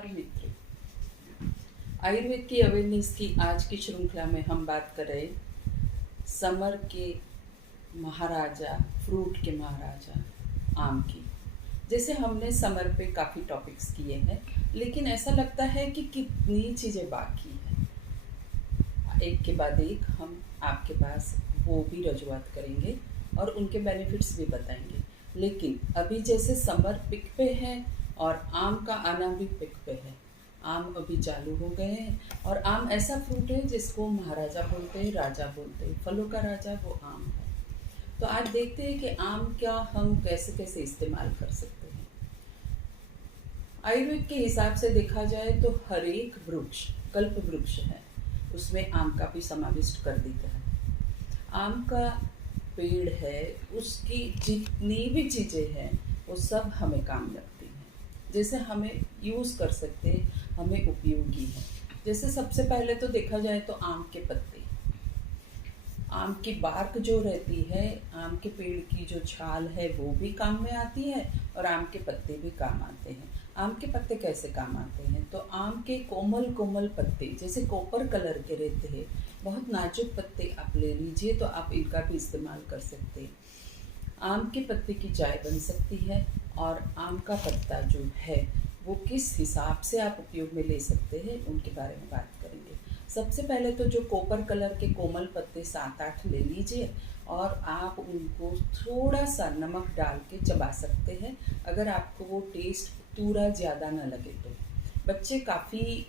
नमस्कार मित्र। आयुर्वेद की अवेयरनेस की आज की श्रृंखला में हम बात कर रहे समर के महाराजा, फ्रूट के महाराजा आम की। जैसे हमने समर पे काफ़ी टॉपिक्स किए हैं, लेकिन ऐसा लगता है कि कितनी चीज़ें बाकी हैं। एक के बाद एक हम आपके पास वो भी रजूआत करेंगे और उनके बेनिफिट्स भी बताएंगे। लेकिन अभी जैसे समर पिक पे है और आम का आना भी पिक पे है। आम अभी चालू हो गए हैं और आम ऐसा फ्रूट है जिसको महाराजा बोलते हैं, राजा बोलते हैं। फलों का राजा वो आम है। तो आज देखते हैं कि आम क्या हम कैसे कैसे इस्तेमाल कर सकते हैं। आयुर्वेद के हिसाब से देखा जाए तो हर एक वृक्ष कल्प वृक्ष है, उसमें आम का भी समाविष्ट कर देता है। आम का पेड़ है, उसकी जितनी भी चीज़ें हैं वो सब हमें काम लगती हैं। जैसे हमें यूज़ कर सकते हैं, हमें उपयोगी है। जैसे सबसे पहले तो देखा जाए तो आम के पत्ते, आम की बार्क जो रहती है, आम के पेड़ की जो छाल है वो भी काम में आती है और आम के पत्ते भी काम आते हैं। आम के पत्ते कैसे काम आते हैं? तो आम के कोमल कोमल पत्ते जैसे कॉपर कलर के रहते हैं, बहुत नाजुक पत्ते आप ले लीजिए तो आप इनका भी इस्तेमाल कर सकते हैं। आम के पत्ते की चाय बन सकती है और आम का पत्ता जो है वो किस हिसाब से आप उपयोग में ले सकते हैं उनके बारे में बात करेंगे। सबसे पहले तो जो कॉपर कलर के कोमल पत्ते 7-8 ले लीजिए और आप उनको थोड़ा सा नमक डाल के चबा सकते हैं, अगर आपको वो टेस्ट थोड़ा ज़्यादा ना लगे तो। बच्चे काफ़ी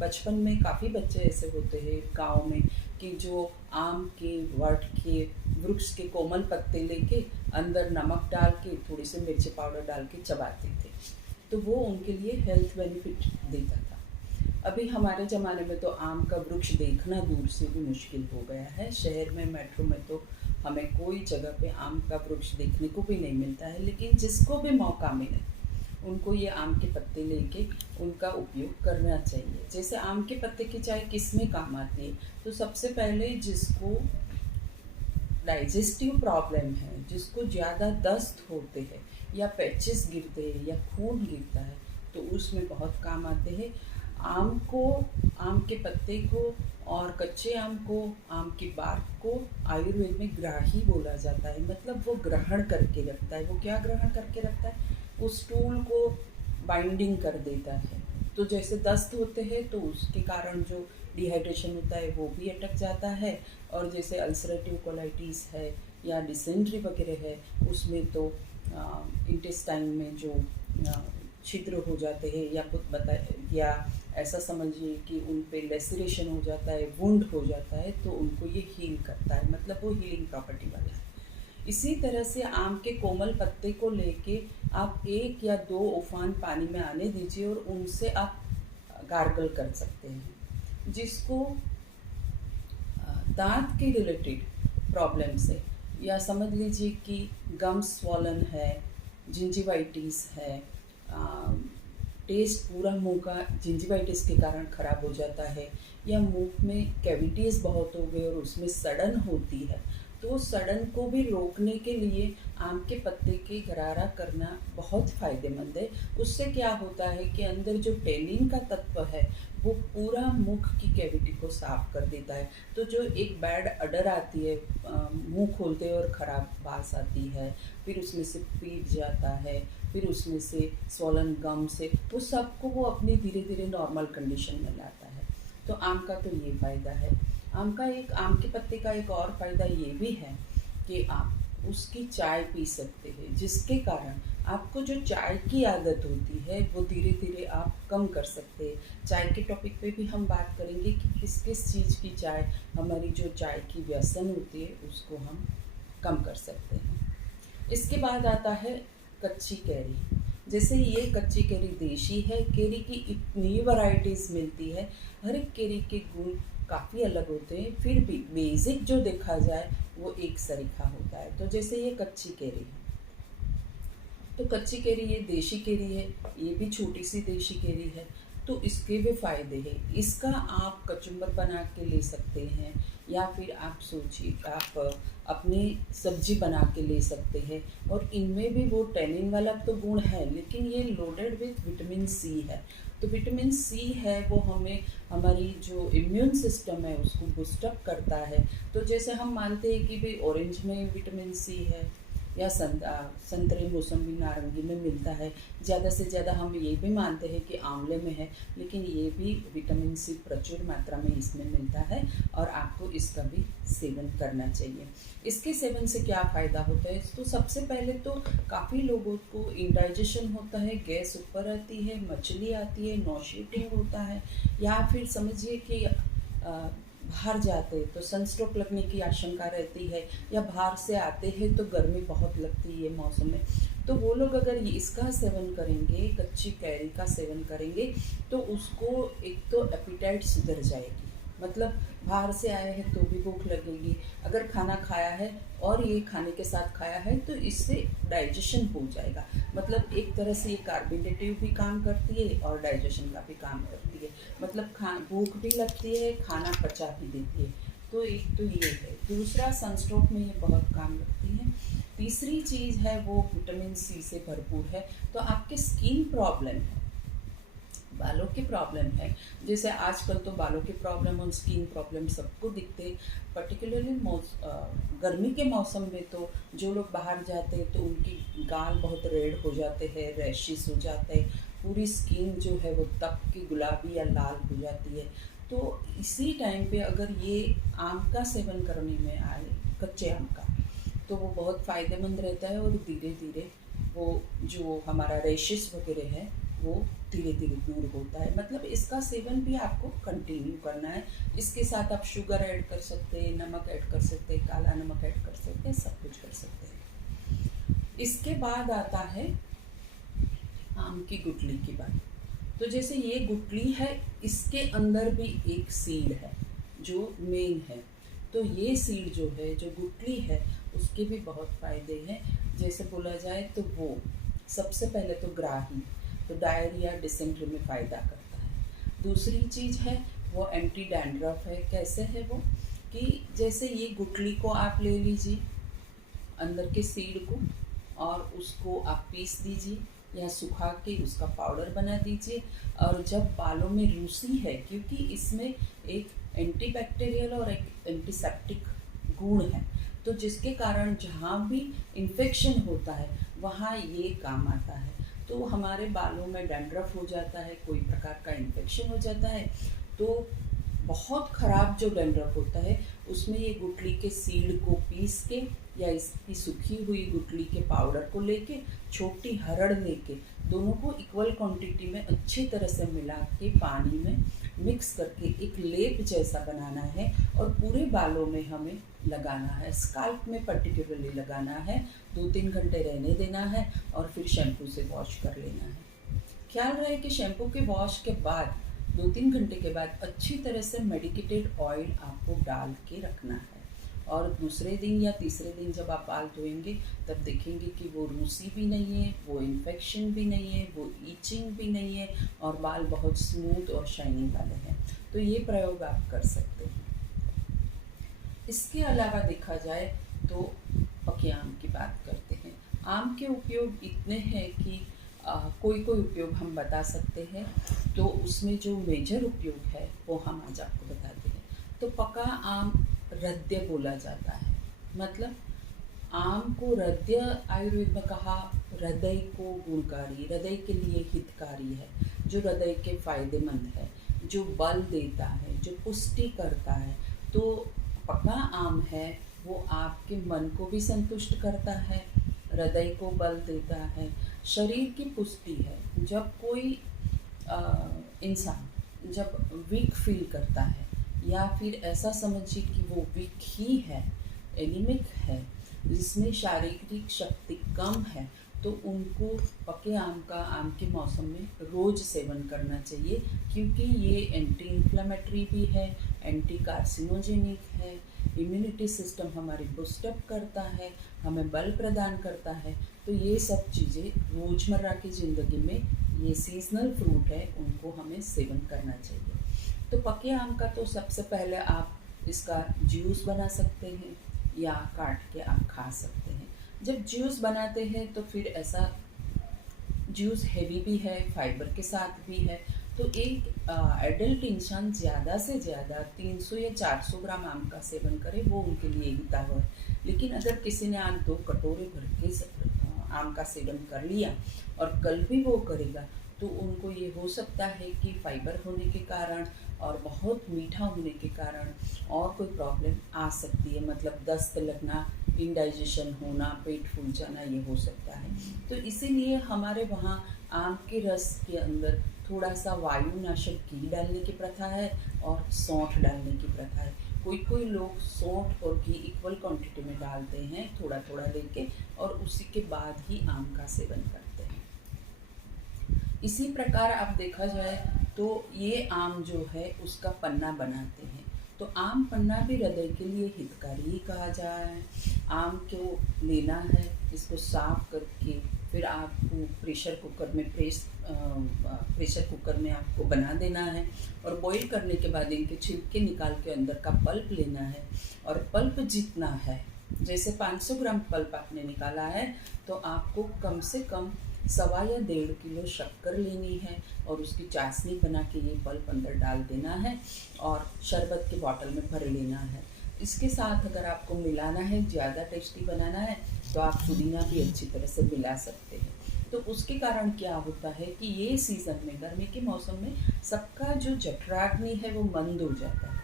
बचपन में काफ़ी बच्चे ऐसे होते हैं गाँव में कि जो आम के वट के वृक्ष के कोमल पत्ते लेके अंदर नमक डाल के थोड़ी सी मिर्ची पाउडर डाल के चबाते थे, तो वो उनके लिए हेल्थ बेनिफिट देता था। अभी हमारे ज़माने में तो आम का वृक्ष देखना दूर से भी मुश्किल हो गया है। शहर में, मेट्रो में तो हमें कोई जगह पे आम का वृक्ष देखने को भी नहीं मिलता है। लेकिन जिसको भी मौका मिले उनको ये आम के पत्ते लेके उनका उपयोग करना चाहिए। जैसे आम के पत्ते की चाय किस में काम आती है? तो सबसे पहले जिसको डाइजेस्टिव प्रॉब्लम है, जिसको ज़्यादा दस्त होते हैं या पैचेस गिरते हैं या खून गिरता है, तो उसमें बहुत काम आते हैं। आम को, आम के पत्ते को और कच्चे आम को, आम की बार्क को आयुर्वेद में ग्राही बोला जाता है। मतलब वो ग्रहण करके रखता है। वो क्या ग्रहण करके रखता है? उस स्टूल को बाइंडिंग कर देता है। तो जैसे दस्त होते हैं तो उसके कारण जो डिहाइड्रेशन होता है वो भी अटक जाता है, और जैसे अल्सरेटिव कोलाइटिस है या डिसेंट्री वगैरह है, उसमें तो इंटेस्टाइन में जो छिद्र हो जाते हैं या कुछ बता, या ऐसा समझिए कि उन पे लेसरेशन हो जाता है, वुंड हो जाता है, तो उनको ये हील करता है। मतलब वो हीलिंग प्रॉपर्टी वाला है। इसी तरह से आम के कोमल पत्ते को लेके आप 1 या 2 उफान पानी में आने दीजिए और उनसे आप गार्गल कर सकते हैं। जिसको दांत के रिलेटेड प्रॉब्लम से, या समझ लीजिए कि गम स्वॉलन है, जिंजिवाइटिस है, टेस्ट पूरा मुंह का जिंजिवाइटिस के कारण ख़राब हो जाता है, या मुंह में कैविटीज़ बहुत हो गए और उसमें सड़न होती है, तो सड़न को भी रोकने के लिए आम के पत्ते के गरारा करना बहुत फ़ायदेमंद है। उससे क्या होता है कि अंदर जो टेनिन का तत्व है वो पूरा मुख की कैविटी को साफ कर देता है। तो जो एक बैड अडर आती है, मुंह खोलते और ख़राब बास आती है, फिर उसमें से पीट जाता है, फिर उसमें से स्वॉलन गम से, वो सबको वो अपनी धीरे धीरे नॉर्मल कंडीशन में लाता है। तो आम का तो ये फ़ायदा है। आम के पत्ते का एक और फ़ायदा ये भी है कि आप उसकी चाय पी सकते हैं, जिसके कारण आपको जो चाय की आदत होती है वो धीरे धीरे आप कम कर सकते हैं। चाय के टॉपिक पे भी हम बात करेंगे कि किस किस चीज़ की चाय, हमारी जो चाय की व्यसन होती है उसको हम कम कर सकते हैं। इसके बाद आता है कच्ची कैरी। जैसे ये कच्ची कैरी देशी है, कैरी की इतनी वैरायटीज़ मिलती है, हर एक कैरी के गुण काफ़ी अलग होते हैं, फिर भी बेसिक जो देखा जाए वो एक सरीखा होता है। तो जैसे ये कच्ची कैरी है, तो कच्ची कैरी ये देशी कैरी है, ये भी छोटी सी देशी कैरी है, तो इसके भी फ़ायदे हैं। इसका आप कचुम्बर बना के ले सकते हैं, या फिर आप सोचिए आप अपनी सब्जी बना के ले सकते हैं। और इनमें भी वो टैनिन वाला तो गुण है, लेकिन ये लोडेड विथ विटामिन सी है। तो विटामिन सी है वो हमें हमारी जो इम्यून सिस्टम है उसको बूस्टअप करता है। तो जैसे हम मानते हैं कि भाई ऑरेंज में विटामिन सी है या संतरे मौसम्बी नारंगी में मिलता है, ज़्यादा से ज़्यादा हम ये भी मानते हैं कि आंवले में है, लेकिन ये भी विटामिन सी प्रचुर मात्रा में इसमें मिलता है और आपको इसका भी सेवन करना चाहिए। इसके सेवन से क्या फ़ायदा होता है? तो सबसे पहले तो काफ़ी लोगों को इंडाइजेशन होता है, गैस ऊपर आती है, मचली आती है, नॉशिटिंग होता है, या फिर समझिए कि बाहर जाते हैं तो सनस्ट्रोक लगने की आशंका रहती है, या बाहर से आते हैं तो गर्मी बहुत लगती है मौसम में। तो वो लोग अगर ये इसका सेवन करेंगे, कच्ची कैरी का सेवन करेंगे, तो उसको एक तो एपिटाइट सुधर जाएगी, मतलब बाहर से आए हैं तो भी भूख लगेगी, अगर खाना खाया है और ये खाने के साथ खाया है तो इससे डाइजेशन हो जाएगा। मतलब एक तरह से ये कार्बोनेटिव भी काम करती है और डाइजेशन का भी काम करती है, मतलब भूख भी लगती है, खाना पचा भी देती है। तो एक तो ये है। दूसरा, सनस्ट्रोक में ये बहुत काम लगती है। तीसरी चीज़ है वो विटामिन सी से भरपूर है। तो आपके स्किन प्रॉब्लम है, बालों की प्रॉब्लम है, जैसे आजकल तो बालों की प्रॉब्लम और स्किन प्रॉब्लम सबको दिखते, पर्टिकुलरली गर्मी के मौसम में तो जो लोग बाहर जाते हैं तो उनकी गाल बहुत रेड हो जाते हैं, रैशेस हो जाते हैं, पूरी स्किन जो है वो तप की गुलाबी या लाल हो जाती है। तो इसी टाइम पे अगर ये आम का सेवन करने में आए, कच्चे आम का, तो वो बहुत फ़ायदेमंद रहता है और धीरे धीरे वो जो हमारा रैशेस वगैरह है वो धीरे धीरे दूर होता है। मतलब इसका सेवन भी आपको कंटिन्यू करना है। इसके साथ आप शुगर ऐड कर सकते हैं, नमक ऐड कर सकते हैं, काला नमक ऐड कर सकते हैं, सब कुछ कर सकते हैं। इसके बाद आता है आम की गुठली की बात। तो जैसे ये गुठली है, इसके अंदर भी एक सीड है जो मेन है। तो ये सीड जो है, जो गुठली है, उसके भी बहुत फ़ायदे हैं। जैसे बोला जाए तो वो सबसे पहले तो ग्राही, तो डायरिया डिसेंट्री में फ़ायदा करता है। दूसरी चीज़ है वो एंटी डैंड्रफ है। कैसे है वो? कि जैसे ये गुठली को आप ले लीजिए, अंदर के सीड को, और उसको आप पीस दीजिए या सुखा के उसका पाउडर बना दीजिए। और जब बालों में रूसी है, क्योंकि इसमें एक एंटीबैक्टीरियल और एक एंटीसेप्टिक गुण है, तो जिसके कारण जहाँ भी इन्फेक्शन होता है वहाँ ये काम आता है। तो हमारे बालों में डैंड्रफ हो जाता है, कोई प्रकार का इन्फेक्शन हो जाता है, तो बहुत ख़राब जो डैंड्रफ होता है उसमें ये गुठली के सीड को पीस के या इसकी सूखी हुई गुठली के पाउडर को लेके, छोटी हरड़ लेके, दोनों को इक्वल क्वांटिटी में अच्छी तरह से मिला के पानी में मिक्स करके एक लेप जैसा बनाना है और पूरे बालों में हमें लगाना है। स्काल्प में पर्टिकुलरली लगाना है, 2-3 घंटे रहने देना है और फिर शैम्पू से वॉश कर लेना है। ख्याल रहे कि शैम्पू के वॉश के बाद 2-3 घंटे के बाद अच्छी तरह से मेडिकेटेड ऑयल आपको डाल के रखना है। और दूसरे दिन या तीसरे दिन जब आप बाल धोएंगे तब देखेंगे कि वो रूसी भी नहीं है, वो इन्फेक्शन भी नहीं है, वो ईचिंग भी नहीं है, और बाल बहुत स्मूथ और शाइनिंग वाले हैं। तो ये प्रयोग आप कर सकते हैं। इसके अलावा देखा जाए तो पके आम की बात करते हैं। आम के उपयोग इतने हैं कि कोई उपयोग हम बता सकते हैं, तो उसमें जो मेजर उपयोग है वो हम आज आपको बताते हैं। तो पका आम रद्य बोला जाता है, मतलब आम को रद्य आयुर्वेद में कहा, हृदय को गुणकारी, हृदय के लिए हितकारी है, जो हृदय के फायदेमंद है, जो बल देता है, जो पुष्टि करता है। तो पका आम है वो आपके मन को भी संतुष्ट करता है, हृदय को बल देता है, शरीर की पुष्टि है। जब कोई इंसान जब वीक फील करता है या फिर ऐसा समझिए कि वो वीक ही है, एनीमिक है, जिसमें शारीरिक शक्ति कम है, तो उनको पके आम का आम के मौसम में रोज़ सेवन करना चाहिए, क्योंकि ये एंटी इन्फ्लेमेटरी भी है, एंटी कार्सिनोजेनिक है, इम्यूनिटी सिस्टम हमारी बूस्टअप करता है, हमें बल प्रदान करता है। तो ये सब चीज़ें रोज़मर्रा की ज़िंदगी में ये सीजनल फ्रूट है, उनको हमें सेवन करना चाहिए। तो पके आम का तो सबसे पहले आप इसका जूस बना सकते हैं या काट के आप खा सकते हैं। जब जूस बनाते हैं तो फिर ऐसा जूस हैवी भी है, फाइबर के साथ भी है, तो एक एडल्ट इंसान ज़्यादा से ज़्यादा 300 या 400 ग्राम आम का सेवन करे, वो उनके लिए हितावह है। लेकिन अगर किसी ने आज 2 कटोरे भर के आम का सेवन कर लिया और कल भी वो करेगा, तो उनको ये हो सकता है कि फाइबर होने के कारण और बहुत मीठा होने के कारण और कोई प्रॉब्लम आ सकती है, मतलब दस्त लगना, इंडाइजेशन होना, पेट फूल जाना, ये हो सकता है। तो इसीलिए हमारे वहाँ आम के रस के अंदर थोड़ा सा वायुनाशक घी डालने की प्रथा है और सौंठ डालने की प्रथा है। कोई कोई लोग सौंठ और घी इक्वल क्वांटिटी में डालते हैं, थोड़ा थोड़ा लेके, और उसी के बाद ही आम का सेवन करते हैं। इसी प्रकार आप देखा जाए तो ये आम जो है उसका पन्ना बनाते हैं, तो आम पन्ना भी हृदय के लिए हितकारी ही कहा जा रहा है। आम को लेना है, इसको साफ करके फिर आपको प्रेशर कुकर में आपको बना देना है, और बॉईल करने के बाद इनके छिलके निकाल के अंदर का पल्प लेना है। और पल्प जितना है, जैसे 500 ग्राम पल्प आपने निकाला है, तो आपको कम से कम 1.25 या 1.5 किलो शक्कर लेनी है, और उसकी चाशनी बना के ये पल्प अंदर डाल देना है और शरबत के बॉटल में भर लेना है। इसके साथ अगर आपको मिलाना है, ज़्यादा टेस्टी बनाना है, तो आप पुदीना भी अच्छी तरह से मिला सकते हैं। तो उसके कारण क्या होता है कि ये सीज़न में, गर्मी के मौसम में, सबका जो जठराग्नि है वो मंद हो जाता है,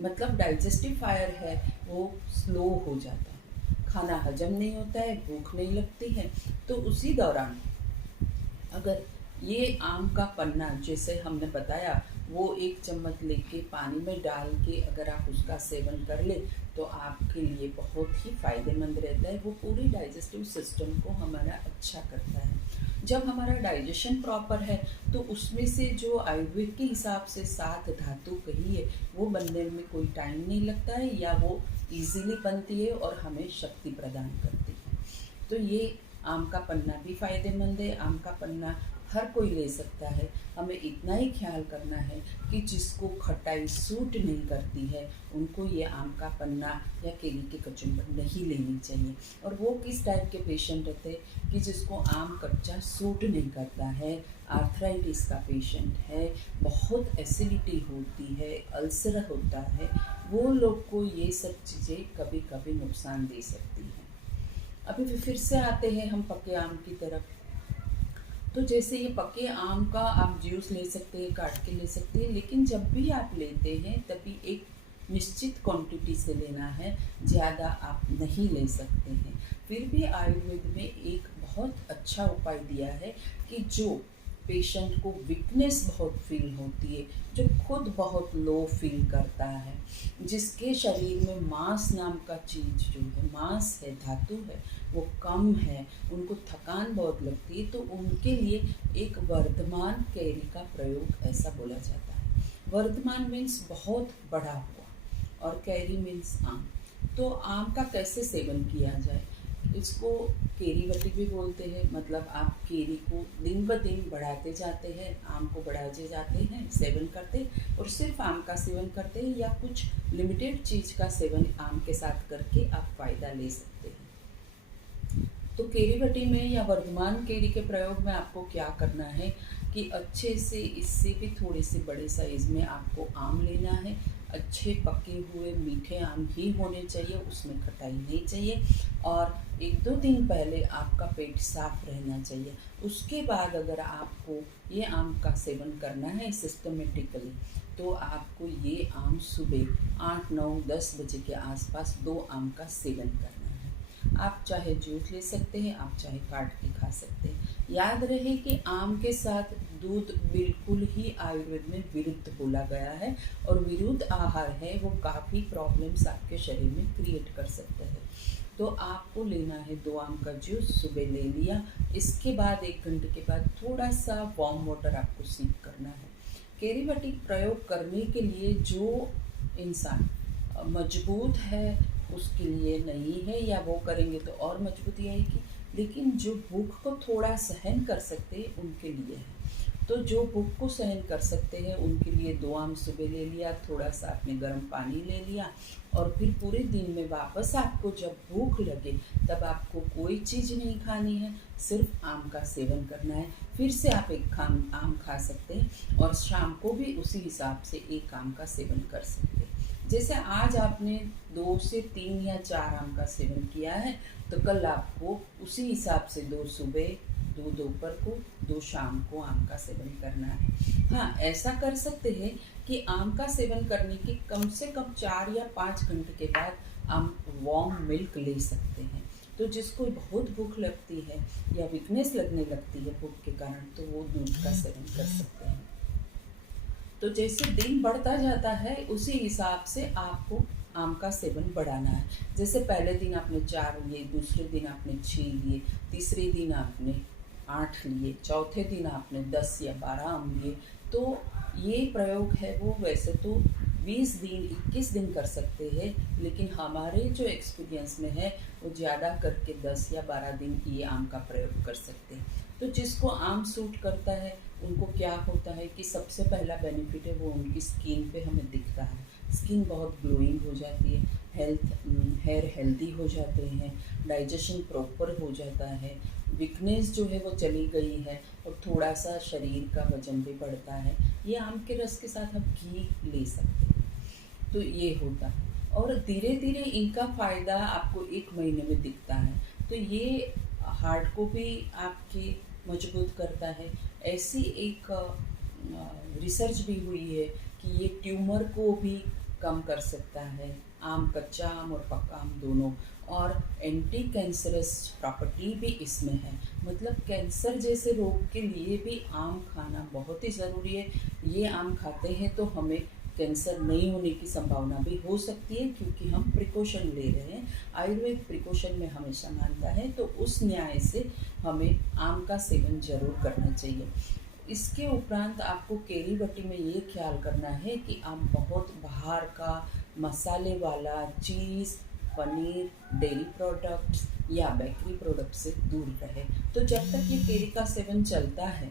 मतलब डाइजेस्टिव फायर है वो स्लो हो जाता है, खाना हजम नहीं होता है, भूख नहीं लगती है। तो उसी दौरान अगर ये आम का पन्ना, जैसे हमने बताया, वो 1 चम्मच लेके पानी में डाल के अगर आप उसका सेवन कर ले, तो आपके लिए बहुत ही फ़ायदेमंद रहता है। वो पूरी डाइजेस्टिव सिस्टम को हमारा अच्छा करता है। जब हमारा डाइजेशन प्रॉपर है, तो उसमें से जो आयुर्वेद के हिसाब से 7 धातु कही है, वो बनने में कोई टाइम नहीं लगता है, या वो इजीली बनती है और हमें शक्ति प्रदान करती है। तो ये आम का पन्ना भी फ़ायदेमंद है। आम का पन्ना हर कोई ले सकता है। हमें इतना ही ख्याल करना है कि जिसको खटाई सूट नहीं करती है, उनको ये आम का पन्ना या केरी के कचुम्बर नहीं लेनी चाहिए। और वो किस टाइप के पेशेंट रहते हैं कि जिसको आम कच्चा सूट नहीं करता है, आर्थराइटिस का पेशेंट है, बहुत एसिडिटी होती है, अल्सर होता है, वो लोग को ये सब चीज़ें कभी कभी नुकसान दे सकती हैं। अभी फिर से आते हैं हम पके आम की तरफ। तो जैसे ये पके आम का आप जूस ले सकते हैं, काट के ले सकते हैं, लेकिन जब भी आप लेते हैं तभी एक निश्चित क्वांटिटी से लेना है, ज़्यादा आप नहीं ले सकते हैं। फिर भी आयुर्वेद में एक बहुत अच्छा उपाय दिया है कि जो पेशेंट को वीकनेस बहुत फील होती है, जो खुद बहुत लो फील करता है, जिसके शरीर में मांस नाम का चीज़ जो है, मांस है, धातु है, वो कम है, उनको थकान बहुत लगती है, तो उनके लिए एक वर्धमान कैरी का प्रयोग ऐसा बोला जाता है। वर्धमान मीन्स बहुत बड़ा हुआ, और कैरी मीन्स आम। तो आम का कैसे सेवन किया जाए? इसको केरी वटी भी बोलते हैं, मतलब आप केरी को दिन ब दिन बढ़ाते जाते हैं, आम को बढ़ाते जाते हैं, सेवन करते, और सिर्फ आम का सेवन करते हैं, या कुछ लिमिटेड चीज़ का सेवन आम के साथ करके आप फ़ायदा ले सकते हैं। तो केरी वटी में या वर्धमान केरी के प्रयोग में आपको क्या करना है कि अच्छे से, इससे भी थोड़े से बड़े साइज़ में आपको आम लेना है। अच्छे पके हुए मीठे आम ही होने चाहिए, उसमें खटाई नहीं चाहिए, और 1-2 दिन पहले आपका पेट साफ रहना चाहिए। उसके बाद अगर आपको ये आम का सेवन करना है सिस्टमेटिकली, तो आपको ये आम सुबह 8, 9, 10 बजे के आसपास 2 आम का सेवन करना है। आप चाहे जूस ले सकते हैं, आप चाहे काट के खा सकते हैं। याद रहे कि आम के साथ दूध बिल्कुल ही आयुर्वेद में विरुद्ध बोला गया है, और विरुद्ध आहार है वो काफ़ी प्रॉब्लम्स आपके शरीर में क्रिएट कर सकता है। तो आपको लेना है 2 आम का जूस, सुबह ले लिया, इसके बाद 1 घंटे के बाद थोड़ा सा वार्म वाटर आपको सीप करना है। केरी वटी प्रयोग करने के लिए जो इंसान मजबूत है उसके लिए नहीं है, या वो करेंगे तो और मजबूती आएगी, लेकिन जो भूख को थोड़ा सहन कर सकते हैं उनके लिए है। तो जो भूख को सहन कर सकते हैं उनके लिए 2 आम सुबह ले लिया, थोड़ा सा आपने गर्म पानी ले लिया, और फिर पूरे दिन में वापस आपको जब भूख लगे तब आपको कोई चीज़ नहीं खानी है, सिर्फ आम का सेवन करना है। फिर से आप एक आम खा सकते हैं और शाम को भी उसी हिसाब से एक आम का सेवन कर सकते हैं। जैसे आज आपने 2 से 3 या 4 आम का सेवन किया है, तो कल आपको उसी हिसाब से 2 सुबह, 2 दोपहर को, 2 शाम को आम का सेवन करना है। हाँ, ऐसा कर सकते हैं कि आम का सेवन करने के कम से कम 4 या 5 घंटे के बाद हम वार्म मिल्क ले सकते हैं। तो जिसको बहुत भूख लगती है या वीकनेस लगने लगती है भूख के कारण, तो वो दूध का सेवन कर सकते हैं। तो जैसे दिन बढ़ता जाता है उसी हिसाब से आपको आम का सेवन बढ़ाना है। जैसे पहले दिन आपने 4 लिए, दूसरे दिन आपने 6 लिए, तीसरे दिन आपने 8 लिए, चौथे दिन आपने 10 या 12 आम लिए। तो ये प्रयोग है वो वैसे तो 20 दिन 21 दिन कर सकते हैं, लेकिन हमारे जो एक्सपीरियंस में है वो ज़्यादा करके 10 या 12 दिन ये आम का प्रयोग कर सकते हैं। तो जिसको आम सूट करता है उनको क्या होता है कि सबसे पहला बेनिफिट है वो उनकी स्किन पे हमें दिखता है। स्किन बहुत ग्लोइंग हो जाती है, हेयर हेल्दी हो जाते हैं, डाइजेशन प्रॉपर हो जाता है, वीकनेस जो है वो चली गई है और थोड़ा सा शरीर का वजन भी बढ़ता है। ये आम के रस के साथ आप घी ले सकते हैं। तो ये होता है और धीरे धीरे इनका फ़ायदा आपको 1 महीने में दिखता है। तो ये हार्ट को भी आपके मजबूत करता है। ऐसी एक रिसर्च भी हुई है कि ये ट्यूमर को भी कम कर सकता है, आम, कच्चा आम और पक्का आम दोनों। और एंटी कैंसरस प्रॉपर्टी भी इसमें है, मतलब कैंसर जैसे रोग के लिए भी आम खाना बहुत ही ज़रूरी है। ये आम खाते हैं तो हमें कैंसर नहीं होने की संभावना भी हो सकती है, क्योंकि हम प्रिकॉशन ले रहे हैं। आयुर्वेद प्रिकॉशन में हमेशा मानता है, तो उस न्याय से हमें आम का सेवन जरूर करना चाहिए। इसके उपरांत आपको केरी बट्टी में ये ख्याल करना है कि आप बहुत बाहर का मसाले वाला चीज़, पनीर, डेयरी प्रोडक्ट्स या बेकरी प्रोडक्ट से दूर रहे। तो जब तक ये केरी का सेवन चलता है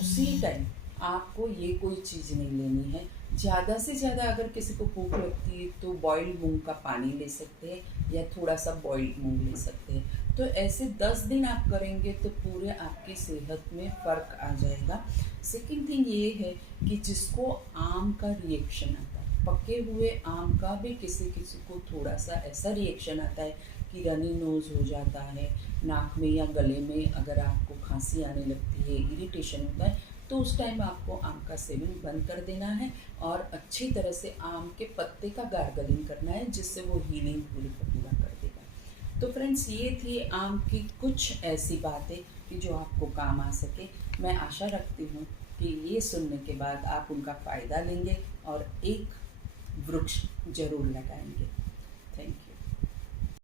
उसी टाइम आपको ये कोई चीज़ नहीं लेनी है। ज़्यादा से ज़्यादा अगर किसी को भूख लगती है तो बॉइल्ड मूंग का पानी ले सकते हैं या थोड़ा सा बॉइल्ड मूंग ले सकते हैं। तो ऐसे 10 दिन आप करेंगे तो पूरे आपकी सेहत में फ़र्क आ जाएगा। सेकंड थिंग ये है कि जिसको आम का रिएक्शन आता है, पके हुए आम का भी किसी किसी को थोड़ा सा ऐसा रिएक्शन आता है कि रनी नोज़ हो जाता है, नाक में या गले में अगर आपको खांसी आने लगती है, इरिटेशन होता है, तो उस टाइम आपको आम का सेवन बंद कर देना है और अच्छी तरह से आम के पत्ते का गार्गलिंग करना है, जिससे वो हीलिंग पूरी का पूरा कर देगा। तो फ्रेंड्स, ये थी आम की कुछ ऐसी बातें कि जो आपको काम आ सके। मैं आशा रखती हूँ कि ये सुनने के बाद आप उनका फ़ायदा लेंगे और एक वृक्ष जरूर लगाएंगे।